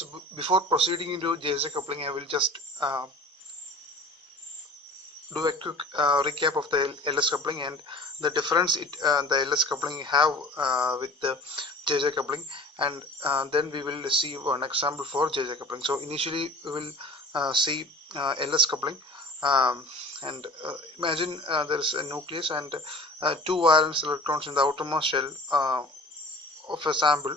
So before proceeding into JJ coupling, I will just do a quick recap of the LS coupling and the difference the LS coupling have with the JJ coupling, and then we will see one example for JJ coupling. So initially we will see LS coupling, and imagine there is a nucleus and two valence electrons in the outermost shell of a sample,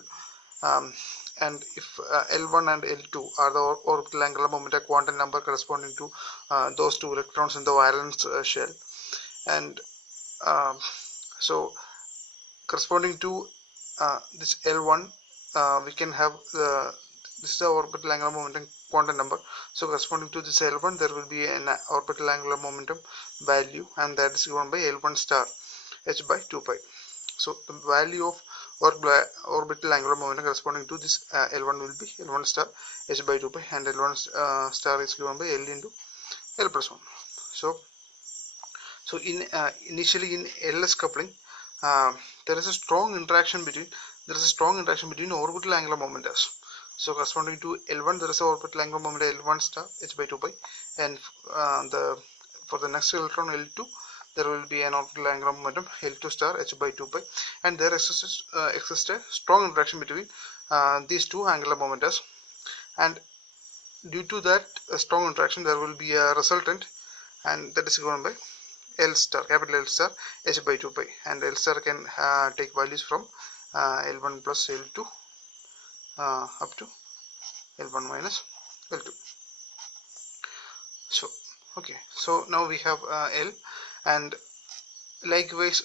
and if L1 and L2 are the orbital angular momentum quantum number corresponding to those two electrons in the valence shell, and so corresponding to this L1, we can have this is the orbital angular momentum quantum number. So corresponding to this L1, there will be an orbital angular momentum value, and that is given by L1 star h by 2 pi. So the value of orbital angular momentum corresponding to this L1 will be L1 star h by 2 pi, and L1 star is given by L into L plus 1. So in initially in LS coupling, there is a strong interaction between orbital angular momenta. So corresponding to L1, there is a orbital angular momentum L1 star h by 2 pi, and for the next electron L2, there will be an orbital angular momentum L2 star h by 2 pi, and there exists a strong interaction between these two angular momenta, and due to that strong interaction, there will be a resultant, and that is given by L star, capital L star h by 2 pi, and L star can take values from L1 plus L2 up to L1 minus L2. So okay, so now we have L, and likewise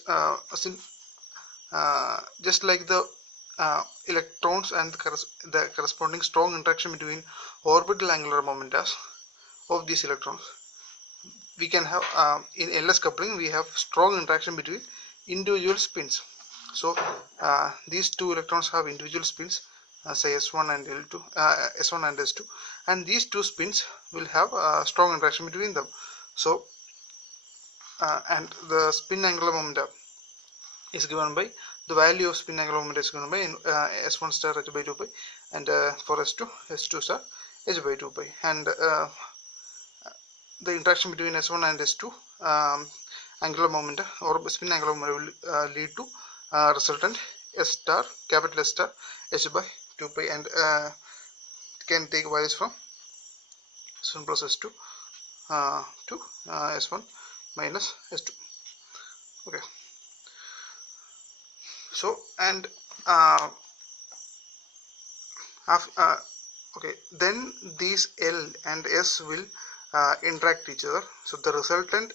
just like the electrons and the corresponding strong interaction between orbital angular momenta of these electrons, we can have in LS coupling we have strong interaction between individual spins. So these two electrons have individual spins, say S1 and L2, S1 and S2, and these two spins will have a strong interaction between them. So and the spin angular momentum is given by the value of spin angular momentum is given by S1 star h by 2 pi, and for S2 star h by 2 pi, and the interaction between S1 and S2 angular momentum or spin angular momentum will lead to resultant S star, capital S star h by 2 pi, and can take values from S1 plus S2 to S1 minus S2. Okay. So and okay, then these L and S will interact each other. So the resultant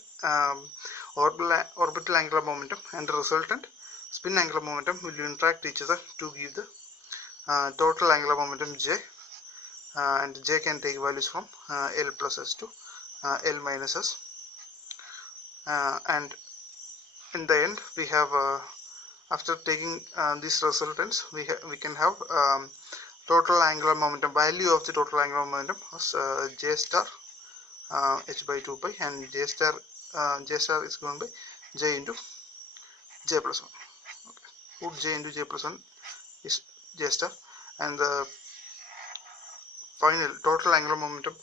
orbital angular momentum and the resultant spin angular momentum will interact each other to give the total angular momentum J, and J can take values from L plus S to L minus S, and in the end we have after taking these resultants, we can have total angular momentum value of the total angular momentum as J star h by 2 pi, and J star is given by J into J plus 1. Okay. Put J into J plus 1 is J star, and the final total angular momentum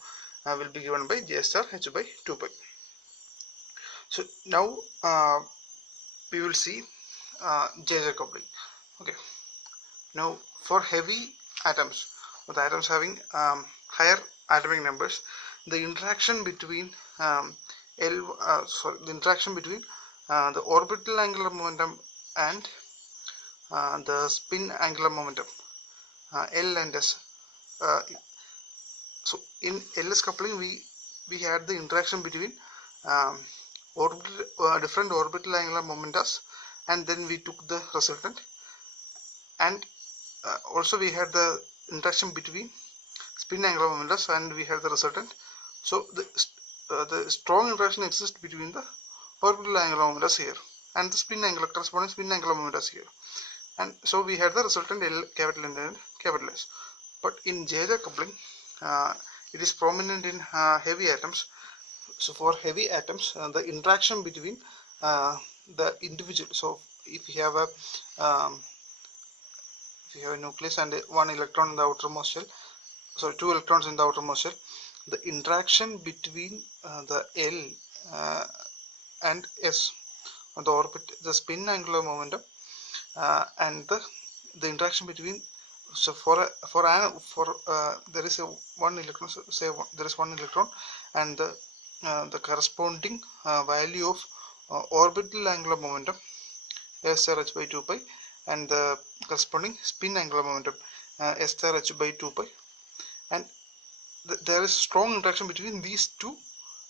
will be given by J star h by 2 pi. So now we will see JJ coupling. Okay. Now for heavy atoms, or the atoms having higher atomic numbers, the interaction between the interaction between the orbital angular momentum and the spin angular momentum L and S. So in LS coupling, we had the interaction between different orbital angular momenta, and then we took the resultant, and also we had the interaction between spin angular momenta and we had the resultant. So the strong interaction exists between the orbital angular momenta here and the corresponding spin angular momenta here, and so we had the resultant L, capital N and capital S. But in JJ coupling, it is prominent in heavy atoms. So for heavy atoms, the interaction between the individual, so if you have a nucleus and one electron in the outermost shell, two electrons in the outermost shell, the interaction between the L and S, the orbit, the spin angular momentum, and the interaction between, so there is one electron, so say there is one electron, and the corresponding value of orbital angular momentum s star h by 2 pi, and the corresponding spin angular momentum s star h by 2 pi, and there is strong interaction between these two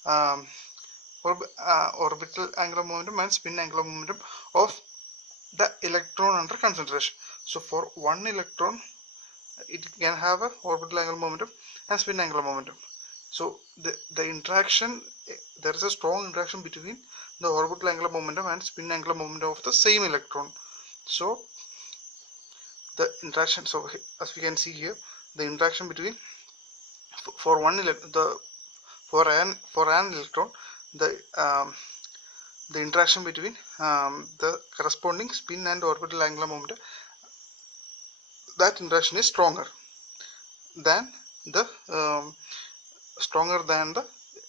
um, orbital angular momentum and spin angular momentum of the electron under concentration. So for one electron, it can have a orbital angular momentum and spin angular momentum. So the interaction, there is a strong interaction between the orbital angular momentum and spin angular momentum of the same electron. So the interaction, so as we can see here, the interaction between, for one for an electron, the interaction between the corresponding spin and orbital angular momentum, that interaction is stronger than the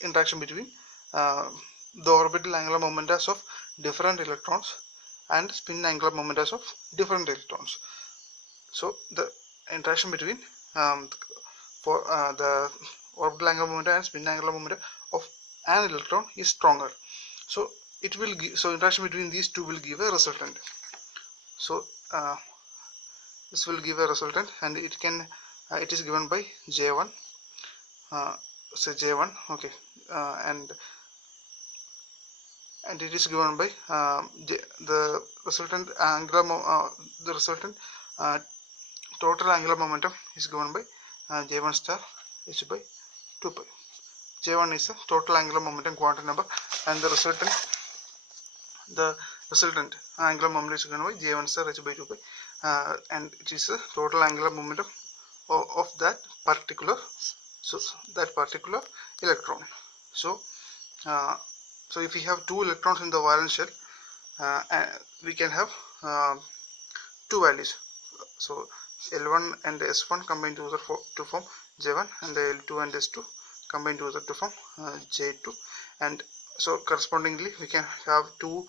interaction between the orbital angular momenta of different electrons and spin angular momenta of different electrons. So the interaction between for the orbital angular momentum and spin angular momentum of an electron is stronger. So it will give, so interaction between these two will give a resultant. So this will give a resultant, and it can it is given by J1, say J1, okay, and it is given by the resultant angular total angular momentum is given by J1 star h by 2 pi. J1 is the total angular momentum quantum number, and the resultant angular momentum is given by J1 star h by 2 pi, and it is the total angular momentum of that particular electron. So so if we have two electrons in the valence shell, we can have two values. So L1 and S1 combine together to form J1, and the L2 and S2 combine together to form J2, and so correspondingly we can have two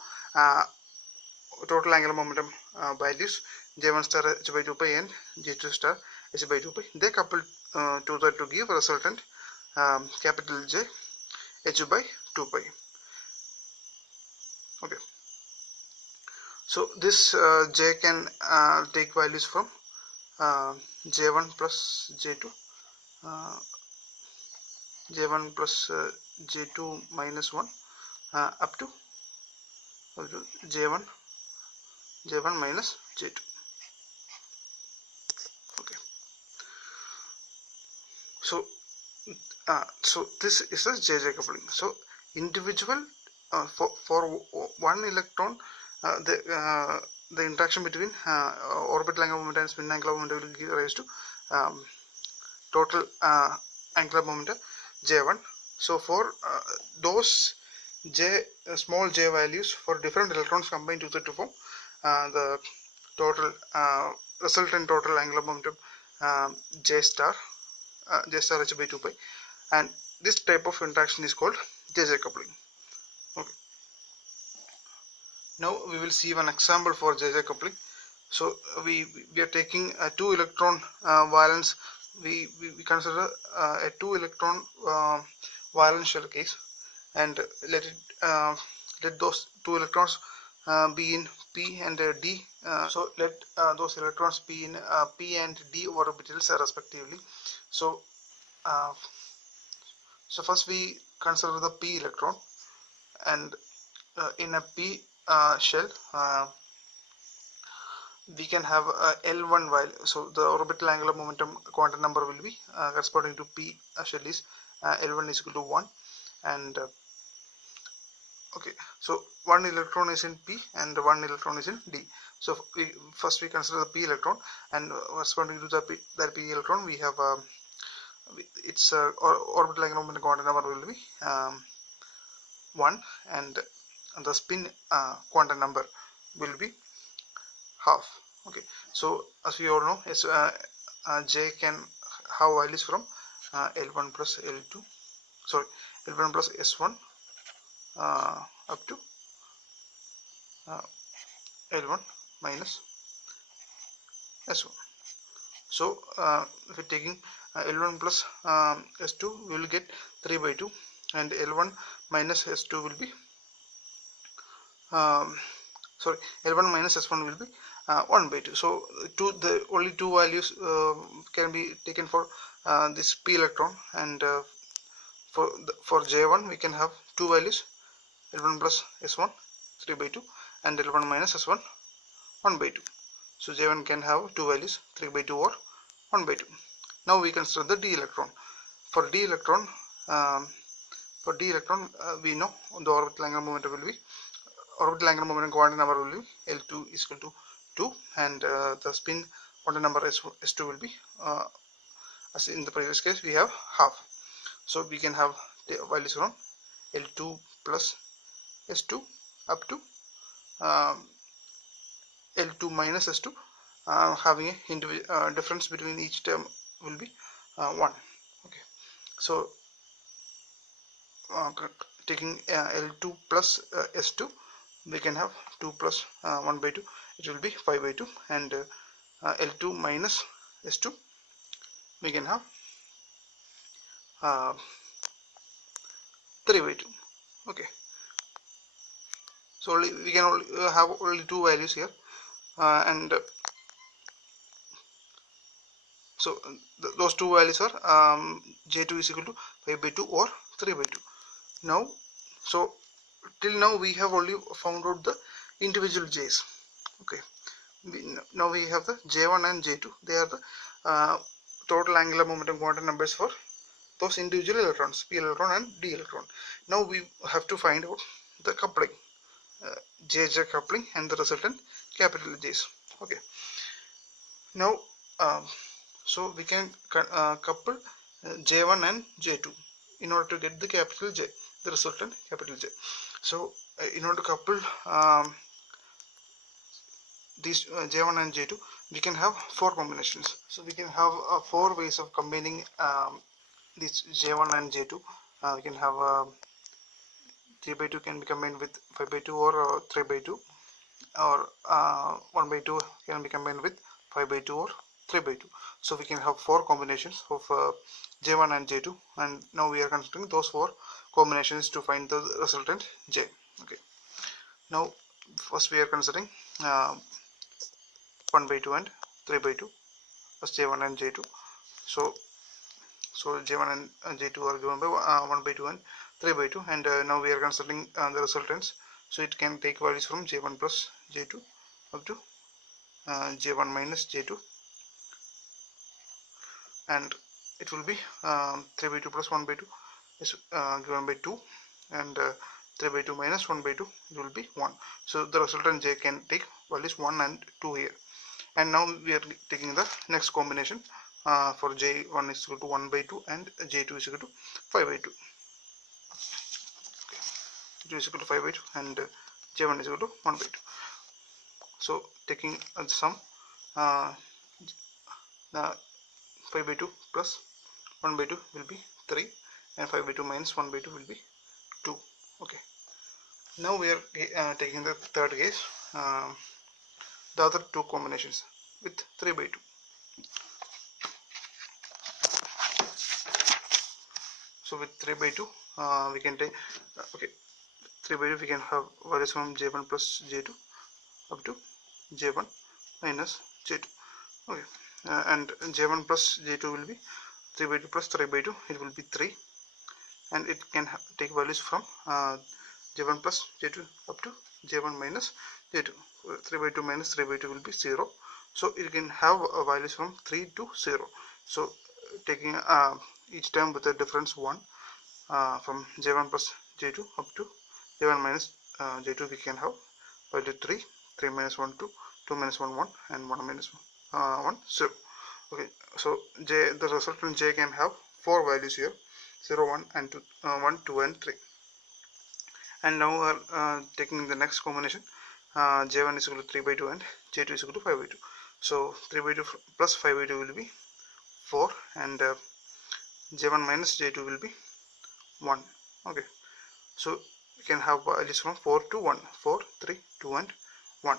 total angular momentum values, J1 star h by 2 pi and J2 star h by 2 pi. They couple together to give a resultant capital J h by 2 pi. Okay, so this J can take values from J1 plus J2, J1 plus J2 minus 1 up to J1 minus J2. Okay, so so this is a JJ coupling. So individual for one electron, the interaction between orbital angular momentum and spin angular momentum will give rise to total angular momentum J1. So for those small j values for different electrons combined together to form the total resultant total angular momentum J star h by 2 pi, and this type of interaction is called JJ coupling. Okay, now we will see one example for JJ coupling. So we are taking a two electron valence. We consider a two electron valence shell case, and let those two electrons be in p and d. So let those electrons be in p and d orbitals respectively. So first we consider the p electron, and in a p shell we can have L1 value. So the orbital angular momentum quantum number will be corresponding to p shell is L1 is equal to 1, and okay, so one electron is in p and one electron is in d. So first we consider the p electron, and corresponding to that p electron we have its orbital angular momentum quantum number will be 1, and the spin quantum number will be half. Okay, so as we all know, J can have values from L1 plus L2, sorry, L1 plus S1 up to L1 minus S1. So if we're taking L1 plus S2, we will get 3 by 2, and L1 minus S2 will be sorry, L1 minus S1 will be 1 by 2. So the only two values can be taken for this p electron, and for J1 we can have two values, L1 plus S1 3 by 2 and L1 minus S1 1 by 2. So J1 can have two values, 3 by 2 or 1 by 2. Now we consider the d electron. For d electron, we know the orbital angular momentum will be, orbital angular momentum quantum number will be L2 is equal to 2, and the spin quantum number S2 will be, as in the previous case, we have half. So we can have the values from L2 plus S2 up to L2 minus S2, having a difference between each term will be 1. Okay, so taking L2 plus S2, we can have 2 plus 1 by 2, it will be 5 by 2, and L2 minus S2 we can have 3 by 2. Okay, so we can only have only two values here, and so those two values are J2 is equal to 5 by 2 or 3 by 2. Now, so till now we have only found out the individual J's. Okay, now we have the J1 and J2. They are the total angular momentum quantum numbers for those individual electrons, p electron and d electron. Now we have to find out the coupling, JJ coupling, and the resultant capital J's. Okay, now so we can couple J1 and J2 in order to get the capital J, the resultant capital J. So in order to couple these J1 and J2, we can have 4 combinations. So we can have 4 ways of combining these J1 and J2. We can have 3 by 2 can be combined with 5 by 2 or 3 by 2, or 1 by 2 can be combined with 5 by 2 or 3 by 2. So we can have 4 combinations of J1 and J2, and now we are considering those 4 combinations to find the resultant J. Okay, now first we are considering 1 by 2 and 3 by 2 as J1 and J2. So J1 and J2 are given by 1 by 2 and 3 by 2, and now we are considering the resultants. So it can take values from J1 plus J2 up to J1 minus J2, and it will be 3 by 2 plus 1 by 2 is given by 2, and 3 by 2 minus 1 by 2, it will be 1. So the resultant J can take values 1 and 2 here. And now we are taking the next combination for J1 is equal to 1 by 2 and J2 is equal to 5 by 2. Okay. J2 is equal to 5 by 2 and J1 is equal to 1 by 2. So taking the sum, the 5 by 2 plus 1 by 2 will be 3, and 5 by 2 minus 1 by 2 will be 2. Okay, now we are taking the third case, the other 2 combinations with 3 by 2. So with 3 by 2 we can take 3 by 2 we can have values from J1 plus J2 up to J1 minus J2. Okay, and J1 plus J2 will be 3 by 2 plus 3 by 2, it will be 3, and it can take values from J1 plus J2 up to J1 minus J2. 3 by 2 minus 3 by 2 will be 0. So it can have values from 3 to 0. So taking each term with a difference 1, from J1 plus J2 up to J1 minus J2, we can have value 3, 3 minus 1 2, 2 minus 1 1, and 1 minus 1 0. Okay, so the resultant J can have 4 values here, 0 1 and 2, 1 2 and 3. And now we are taking the next combination, J1 is equal to 3 by 2 and J2 is equal to 5 by 2. So 3 by 2 plus 5 by 2 will be 4 and j1 minus j2 will be 1. Okay, so we can have values from 4 to 1, 4, 3, 2 and 1.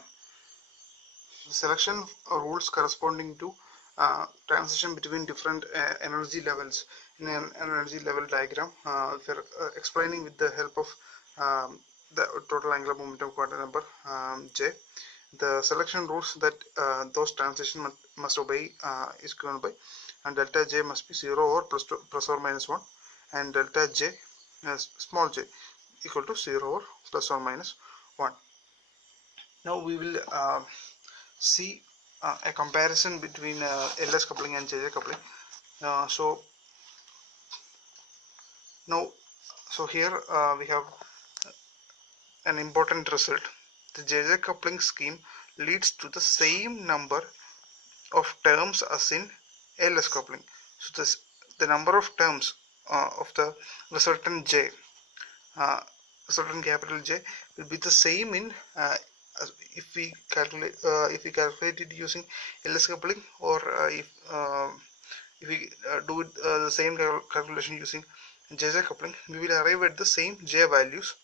The selection rules corresponding to transition between different energy levels in an energy level diagram. If you're explaining with the help of the total angular momentum quantum number J, the selection rules that those transition must obey is given by, and delta J must be 0 or plus or minus 1, and delta J small j equal to 0 or plus or minus 1. Now we will see a comparison between LS coupling and JJ coupling. So here we have an important result. The JJ coupling scheme leads to the same number of terms as in LS coupling. So the number of terms of the resultant J, resultant capital J, will be the same in if we calculate it using LS coupling, or if we do it the same calculation using JJ coupling, we will arrive at the same J values,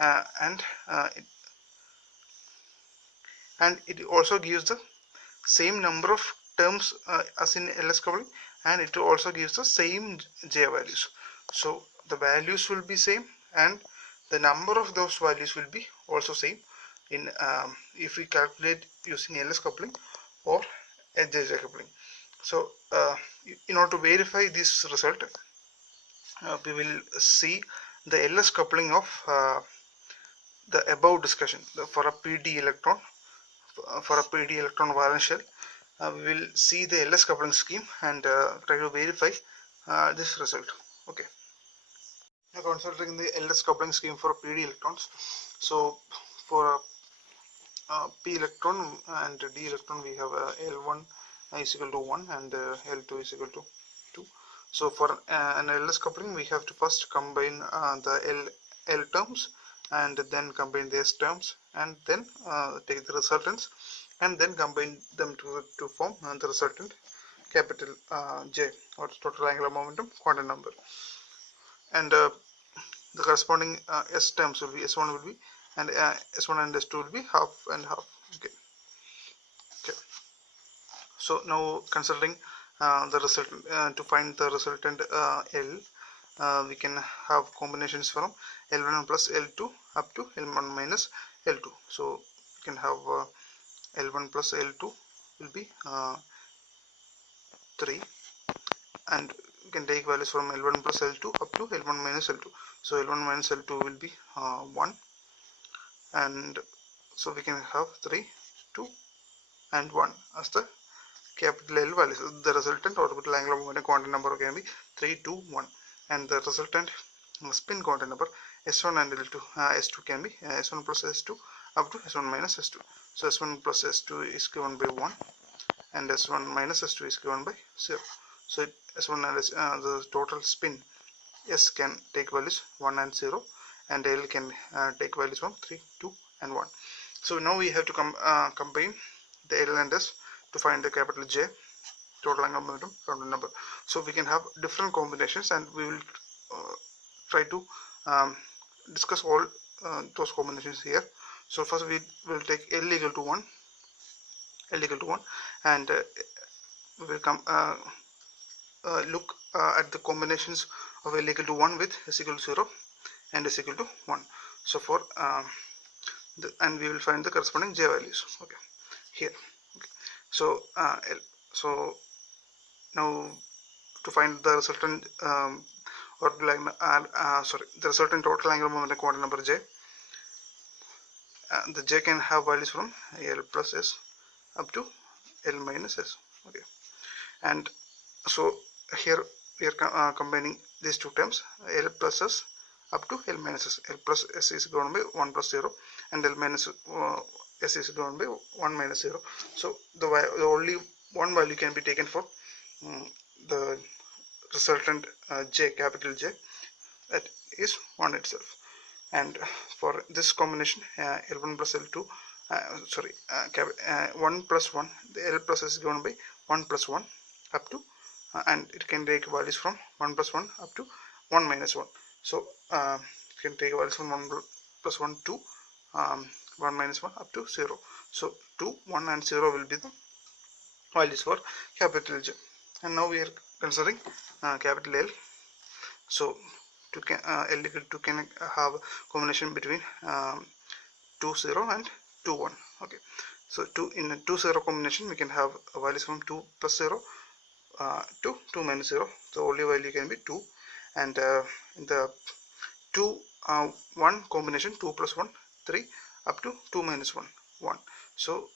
and it also gives the same number of terms as in LS coupling, and it also gives the same J values. So the values will be same and the number of those values will be also same in if we calculate using LS coupling or JJ coupling. So in order to verify this result, we will see the LS coupling of the above discussion. For a PD electron, valence shell, we will see the LS coupling scheme and try to verify this result. Okay. Now considering the LS coupling scheme for PD electrons, so for P electron and D electron, we have L1 is equal to 1 and L2 is equal to 2. So for an LS coupling, we have to first combine the L terms and then combine the S terms, and then take the resultants and then combine them to form the resultant capital J, or total angular momentum quantum number. And the corresponding S terms will be S1 will be, and S1 and S2 will be half and half. Okay. So now considering the result, to find the resultant L, we can have combinations from L1 plus L2 up to L1 minus L2. So we can have L1 plus L2 will be 3, and we can take values from L1 plus L2 up to L1 minus L2. So L1 minus L2 will be 1, and so we can have 3, 2 and 1 as the capital L values. The resultant orbital angular momentum quantum number can be 3, 2, 1, and the resultant spin quantum number S1 and L2 S2 can be S1 plus S2 up to S1 minus S2. So S1 plus S2 is given by 1 and S1 minus S2 is given by 0. So S1 and the total spin S can take values 1 and 0, and L can take values from 3, 2 and 1. So now we have to combine the L and S to find the capital J, total angular momentum quantum number. So we can have different combinations, and we will try to discuss all those combinations here. So first we will take L equal to 1, and we will come look at the combinations of L equal to 1 with S equal to 0 and S equal to 1. So for and we will find the corresponding J values. Okay, here. Okay. So so now to find the resultant the resultant total angular momentum quantum number J, the J can have values from L plus S up to L minus S. Okay, and so here we are combining these two terms, L plus S up to L minus S. L plus S is given by 1 plus 0, and L minus S is given by 1 minus 0. So the only one value can be taken for the resultant J, capital J, that is 1 itself. And for this combination, L1 plus L2, 1 plus 1, the L plus S is given by 1 plus 1 up to and it can take values from 1 plus 1 up to 1 minus 1. So it can take values from 1 plus 1 to 1 minus 1 up to 0. So 2, 1 and 0 will be the values for capital J. And now we are considering capital L. So L equal to can have combination between 2 0 and 2 1. Okay, so in a 2 0 combination we can have values from 2 plus 0 to 2 minus 0. The only value can be 2, and in the 2 1 combination, 2 plus 1 3 up to 2 minus 1 1. So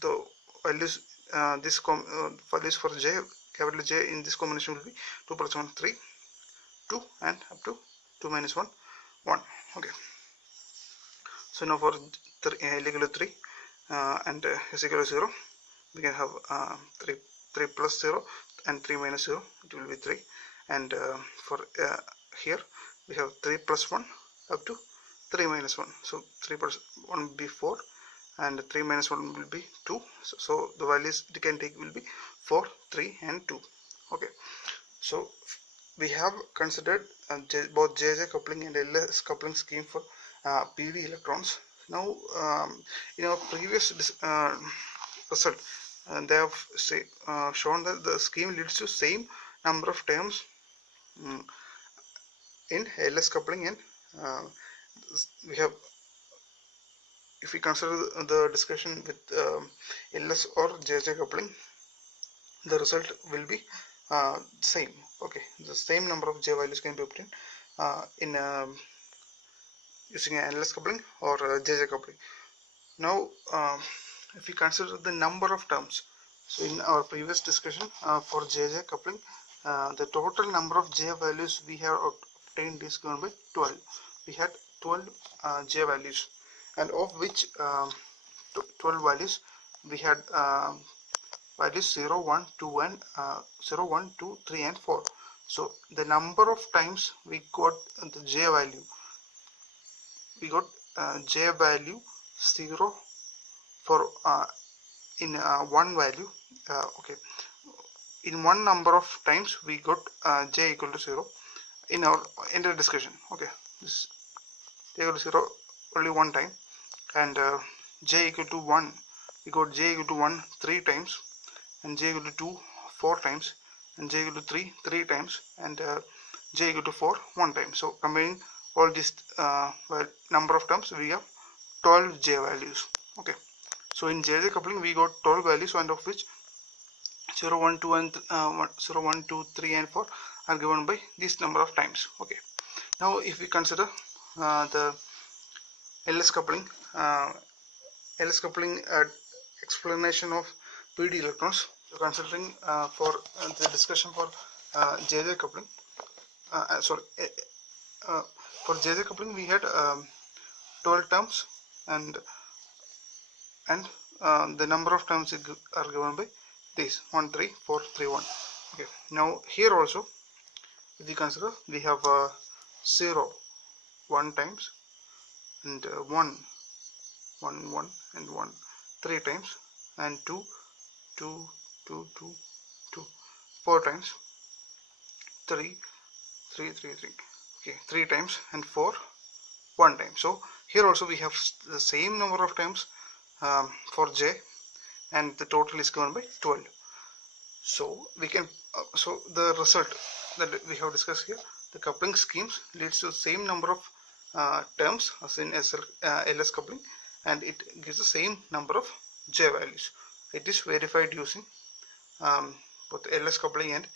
the values values for J, capital J, in this combination will be 2 plus 1 3, 2 and up to 2 minus 1 1. Okay, so now for L equal to 3 and S equal to 0, we can have 3 plus 0 and 3 minus 0, it will be 3, and for here we have 3 plus 1 up to 3 minus 1, so 3 plus 1 will be 4 and 3 minus 1 will be 2, so the values it can take will be 4, 3 and 2. Okay, so we have considered both JJ coupling and LS coupling scheme for PV electrons. Now in our previous result, they have shown that the scheme leads to same number of terms in LS coupling, and we have, if we consider the discussion with LS or JJ coupling, the result will be same. Okay, the same number of J values can be obtained in using an LS coupling or JJ coupling. Now if we consider the number of terms, so in our previous discussion for JJ coupling, the total number of J values we have obtained is given by 12. We had 12 J values, and of which 12 values we had values 0, 1, 2 and 0, 1, 2, 3 and 4. So the number of times we got the J value, we got J value 0 for in one value. Okay, in one number of times we got J equal to 0 in our entire discussion. Okay, this J equal to 0 only one time, and J equal to 1, we got J equal to 1 3 times, and J equal to 2 4 times, and J equal to 3 times, and J equal to 4 1 time. So combining all these number of terms, we have 12 J values. Okay, so in JJ coupling we got 12 values, and of which 0, 1, 2 and 0, 1, 2, 3 and 4 are given by this number of times. Okay, now if we consider the LS coupling, explanation of PD electrons. So considering for the discussion for JJ coupling, for JJ coupling we had 12 terms, and the number of terms are given by this 1, 3, 4, 3, 1. Okay, now here also if we consider, we have 0 1 times, and 1 1 1 and 1 3 times, and 2 2 2 2 2 4 times, 3 3 3 3, okay, 3 times, and 4 1 time. So here also we have the same number of times for J, and the total is given by 12. So we can so the result that we have discussed here, the coupling schemes leads to the same number of terms as in LS coupling, and it gives the same number of J values. It is verified using both LS coupling and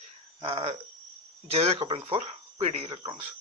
JJ coupling for PD electrons.